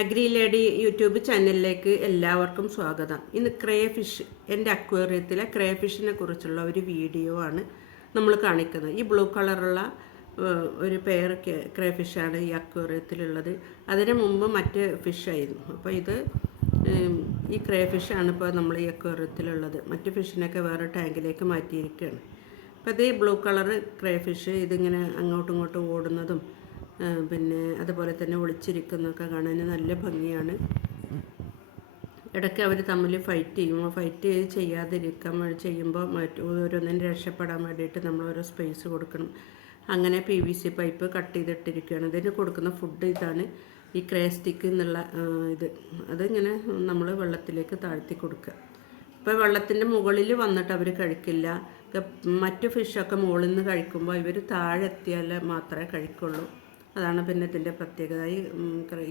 Agri lady YouTube ചാനലിലേക്ക് എല്ലാവർക്കും സ്വാഗതം. ഇന്ന് ക്രേ ഫിഷ് എന്റെ അക്വേറിയത്തിലെ ക്രേ ഫിഷിനെ കുറിച്ചുള്ള ഒരു വീഡിയോ ആണ് നമ്മൾ കാണിക്കുന്നത്. ഈ ബ്ലൂ കളറുള്ള ഒരു പെയർ ക്രേ ഫിഷാണ് ഈ അക്വേറിയത്തിലുള്ളത്. അതിന് മുമ്പ് മറ്റ് ഫിഷായിരുന്നു അപ്പോൾ ഇത് ഈ ക്രേ ഫിഷാണ് ഇപ്പോൾ നമ്മൾ ഈ അക്വേറിയത്തിലുള്ളത്. മറ്റ് ഫിഷിനൊക്കെ വേറെ ടാങ്കിലേക്ക് മാറ്റിയിരിക്കുകയാണ്. അപ്പോൾ ഇത് ബ്ലൂ കളർ ക്രേ ഫിഷ് ഇതിങ്ങനെ അങ്ങോട്ടും ഇങ്ങോട്ടും ഓടുന്നതും പിന്നെ അതുപോലെ തന്നെ ഒളിച്ചിരിക്കുന്നൊക്കെ കാണാൻ നല്ല ഭംഗിയാണ്. ഇടയ്ക്ക് അവർ തമ്മിൽ ഫൈറ്റ് ചെയ്യും. ആ ഫൈറ്റ് ചെയ്യാതിരിക്കാൻ ചെയ്യുമ്പോൾ ഓരോന്നിനും രക്ഷപ്പെടാൻ വേണ്ടിയിട്ട് നമ്മൾ ഓരോ സ്പേസ് കൊടുക്കണം. അങ്ങനെ P V C pipe cut ചെയ്തിട്ടിരിക്കുകയാണ്. ഇതിന് കൊടുക്കുന്ന ഫുഡ് ഇതാണ് ഈ ക്രേസ്റ്റിക്ക് എന്നുള്ള ഇത്. അതിങ്ങനെ നമ്മൾ വെള്ളത്തിലേക്ക് താഴ്ത്തി കൊടുക്കുക. ഇപ്പോൾ വെള്ളത്തിന്റെ മുകളിൽ വന്നിട്ട് അവർ കഴിക്കില്ല. മറ്റു ഫിഷൊക്കെ മുകളിൽ നിന്ന് കഴിക്കുമ്പോൾ ഇവർ താഴെത്തിയാൽ മാത്രമേ കഴിക്കുള്ളൂ. അതാണ് പിന്നെ ഇതിന്റെ പ്രത്യേകത. ഈ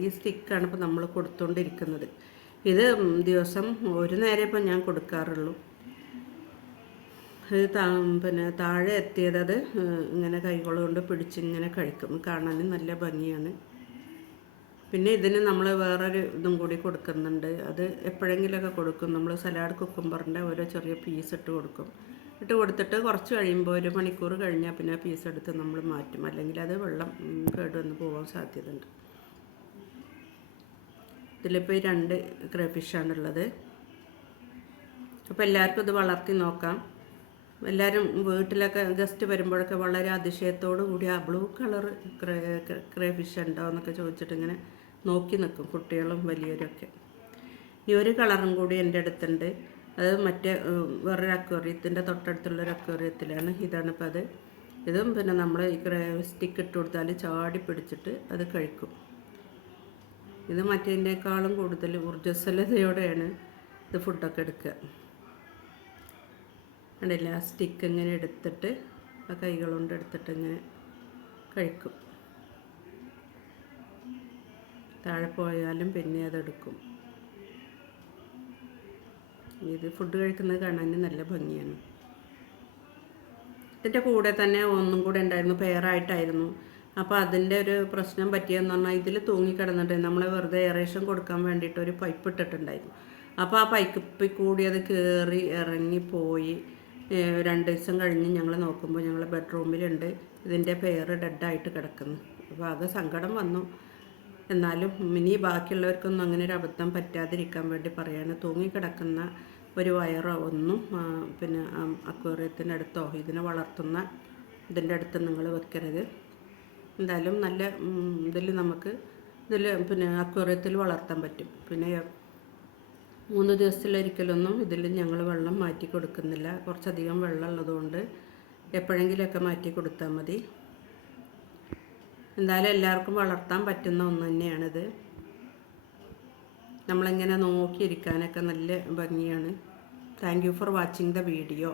ഈ സ്റ്റിക്കാണ് ഇപ്പോൾ നമ്മൾ കൊടുത്തുകൊണ്ടിരിക്കുന്നത് ഇത് ദിവസം ഒരു നേരം ഇപ്പം ഞാൻ കൊടുക്കാറുള്ളൂ. ഇത് പിന്നെ താഴെ എത്തിയത് അത് ഇങ്ങനെ കൈകൊള്ളുകൊണ്ട് പിടിച്ച് പിടിച്ചിങ്ങനെ കഴിക്കും. കാണാനും നല്ല ഭംഗിയാണ്. പിന്നെ ഇതിന് നമ്മൾ വേറൊരു ഇതും കൂടി കൊടുക്കുന്നുണ്ട്. അത് എപ്പോഴെങ്കിലുമൊക്കെ കൊടുക്കും. നമ്മൾ സലാഡ് കുക്കുമ്പറിന്റെ ഓരോ ചെറിയ പീസ് ഇട്ട് കൊടുക്കും. ഇട്ട് കൊടുത്തിട്ട് കുറച്ച് കഴിയുമ്പോൾ ഒരു മണിക്കൂർ കഴിഞ്ഞാൽ പിന്നെ പീസ് എടുത്ത് നമ്മൾ മാറ്റും. അല്ലെങ്കിൽ അത് വെള്ളം കേട് വന്ന് പോകാൻ സാധ്യതയുണ്ട്. ഇതിലിപ്പോൾ ഈ രണ്ട് ക്രേഫിഷാണുള്ളത് അപ്പോൾ എല്ലാവർക്കും ഇത് വളർത്തി നോക്കാം. എല്ലാവരും വീട്ടിലൊക്കെ ഗസ്റ്റ് വരുമ്പോഴൊക്കെ വളരെ അതിശയത്തോടു കൂടി ആ blue colour cray crayfish ഉണ്ടോ? എന്നൊക്കെ ചോദിച്ചിട്ട് ഇങ്ങനെ നോക്കി നിൽക്കും കുട്ടികളും വലിയവരൊക്കെ. ഈ ഒരു കളറും കൂടി എന്റെ അടുത്തുണ്ട്. അത് മറ്റേ വേറൊരു അക്വേറിയത്തിന്റെ തൊട്ടടുത്തുള്ള ഒരു അക്വേറിയത്തിലാണ്. ഇതാണ് ഇപ്പോൾ അത്. ഇതും പിന്നെ നമ്മൾ ഈ സ്റ്റിക്ക് ഇട്ട് കൊടുത്താൽ ചാടി പിടിച്ചിട്ട് അത് കഴിക്കും. ഇത് മറ്റേതിനേക്കാളും കൂടുതൽ ഊർജസ്വലതയോടെയാണ് ഇത് ഫുഡൊക്കെ എടുക്കുക. കണ്ടില്ല? ആ സ്റ്റിക്ക് ഇങ്ങനെ എടുത്തിട്ട് ആ കൈകൾ കൊണ്ട് എടുത്തിട്ട് ഇങ്ങനെ കഴിക്കും. താഴെ പോയാലും പിന്നെ അതെടുക്കും ഇത് ഫുഡ് കഴിക്കുന്നത് കാണാൻ നല്ല ഭംഗിയാണ്. ഇതിന്റെ കൂടെ തന്നെ ഒന്നും കൂടെ ഉണ്ടായിരുന്നു പെയറായിട്ടായിരുന്നു അപ്പോൾ അതിന്റെ ഒരു പ്രശ്നം പറ്റിയെന്ന് പറഞ്ഞാൽ ഇതിൽ തൂങ്ങിക്കിടന്നിട്ട് നമ്മൾ വെറുതെ എറേഷൻ കൊടുക്കാൻ വേണ്ടിയിട്ട് ഒരു പൈപ്പ് ഇട്ടിട്ടുണ്ടായിരുന്നു. അപ്പോൾ ആ പൈപ്പിൽ കൂടി അത് കയറി ഇറങ്ങി പോയി രണ്ട് ദിവസം കഴിഞ്ഞ് ഞങ്ങൾ നോക്കുമ്പോൾ ഞങ്ങൾ ബെഡ്റൂമിലുണ്ട് ഇതിന്റെ പെയർ ഡെഡായിട്ട് കിടക്കുന്നു. അപ്പോൾ അത് സങ്കടം വന്നു. എന്നാലും ഇനി ബാക്കിയുള്ളവർക്കൊന്നും അങ്ങനെ ഒരു അബദ്ധം പറ്റാതിരിക്കാൻ വേണ്ടി പറയാണ്. തൂങ്ങിക്കിടക്കുന്ന ഒരു വയറോ ഒന്നും പിന്നെ അക്വേറിയത്തിന്റെ അടുത്തോ ഇതിനെ വളർത്തുന്ന ഇതിന്റെ അടുത്ത് നിങ്ങൾ വെക്കരുത്. എന്തായാലും നല്ല ഇതിൽ നമുക്ക് ഇതിൽ പിന്നെ അക്വേറിയത്തിൽ വളർത്താൻ പറ്റും. പിന്നെ മൂന്ന് ദിവസത്തിലൊരിക്കലൊന്നും ഇതിൽ ഞങ്ങൾ വെള്ളം മാറ്റി കൊടുക്കുന്നില്ല. കുറച്ചധികം വെള്ളം ഉള്ളതുകൊണ്ട് എപ്പോഴെങ്കിലുമൊക്കെ മാറ്റി കൊടുത്താൽ മതി. എന്തായാലും എല്ലാവർക്കും വളർത്താൻ പറ്റുന്ന ഒന്ന് തന്നെയാണിത്. നമ്മളിങ്ങനെ നോക്കിയിരിക്കാനൊക്കെ നല്ല ഭംഗിയാണ്. Thank you for watching the video